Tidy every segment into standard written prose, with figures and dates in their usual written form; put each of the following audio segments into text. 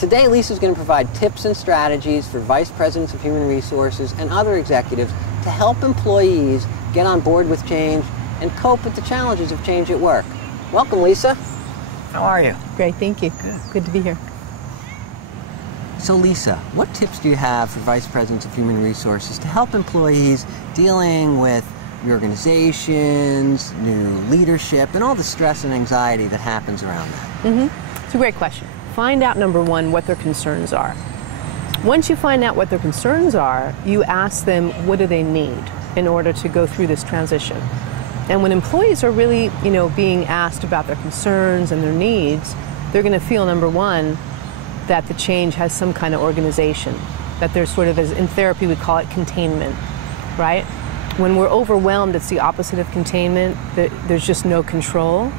Today, Lisa's going to provide tips and strategies for vice presidents of human resources and other executives to help employees get on board with change and cope with the challenges of change at work. Welcome, Lisa. How are you? Great, thank you. Good to be here. So, Lisa, what tips do you have for vice presidents of human resources to help employees dealing with reorganizations, new leadership, and all the stress and anxiety that happens around that? It's a great question. Find out, number one, what their concerns are. Once you find out what their concerns are, you ask them what do they need in order to go through this transition. And when employees are really, being asked about their concerns and their needs, they're going to feel, number one, that the change has some kind of organization, that there's sort of, as in therapy we call it containment, right? When we're overwhelmed, it's the opposite of containment. There's just no control.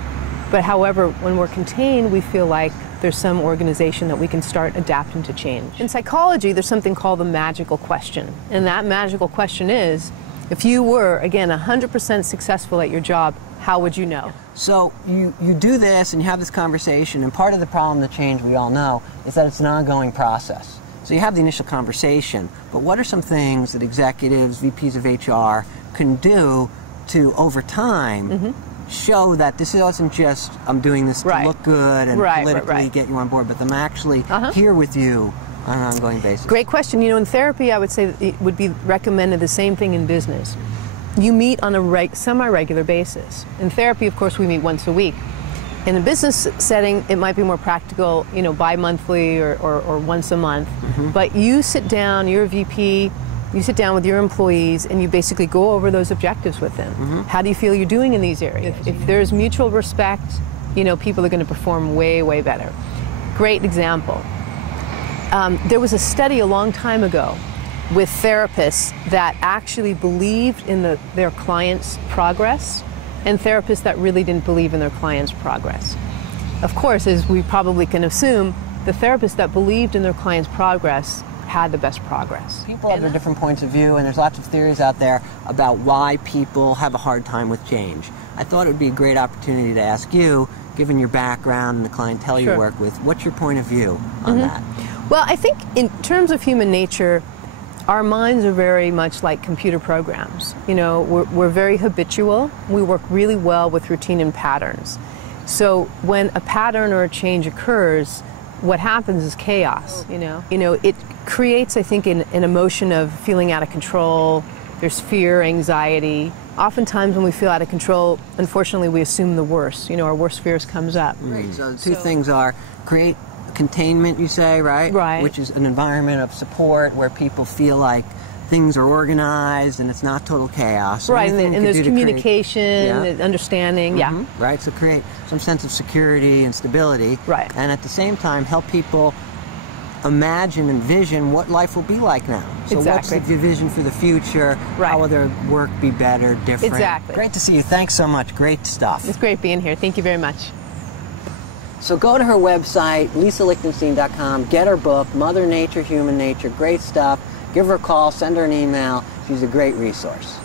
But however, when we're contained, we feel like there's some organization that we can start adapting to change. In psychology, there's something called the magical question. And that magical question is, if you were, again, 100% successful at your job, how would you know? So you do this and you have this conversation, and part of the problem, the change we all know, is that it's an ongoing process. So you have the initial conversation, but what are some things that executives, VPs of HR can do to, over time, show that this isn't just, I'm doing this to look good and politically get you on board, but I'm actually here with you on an ongoing basis? Great question. In therapy, I would say it would be recommended the same thing in business. You meet on a semi-regular basis. In therapy, of course, we meet once a week. In a business setting, it might be more practical, bi-monthly or once a month. But you sit down, you're a VP, you sit down with your employees and you basically go over those objectives with them. How do you feel you're doing in these areas? If there's mutual respect, people are going to perform way, way better. Great example. There was a study a long time ago with therapists that actually believed in their clients' progress and therapists that really didn't believe in their clients' progress. Of course, as we probably can assume, the therapists that believed in their clients' progress had the best progress. People have their different points of view, and there's lots of theories out there about why people have a hard time with change. I thought it would be a great opportunity to ask you, given your background and the clientele you work with, what's your point of view on that? Well, I think in terms of human nature, our minds are very much like computer programs. We're very habitual. We work really well with routine and patterns. So when a pattern or a change occurs, what happens is chaos, It creates, I think, an emotion of feeling out of control. There's fear, anxiety. Oftentimes when we feel out of control, unfortunately, we assume the worst. Our worst fears comes up. So two things are create containment, you say, right? Right. Which is an environment of support where people feel like things are organized and it's not total chaos. Right, and there's communication, understanding, Right, so create some sense of security and stability. Right. And at the same time, help people imagine and envision what life will be like now. So what's the vision for the future? How will their work be better, different? Exactly. Great to see you. Thanks so much. Great stuff. It's great being here. Thank you very much. So go to her website, LisaLichtenstein.com, get her book, Mother Nature, Human Nature, great stuff. Give her a call, send her an email. She's a great resource.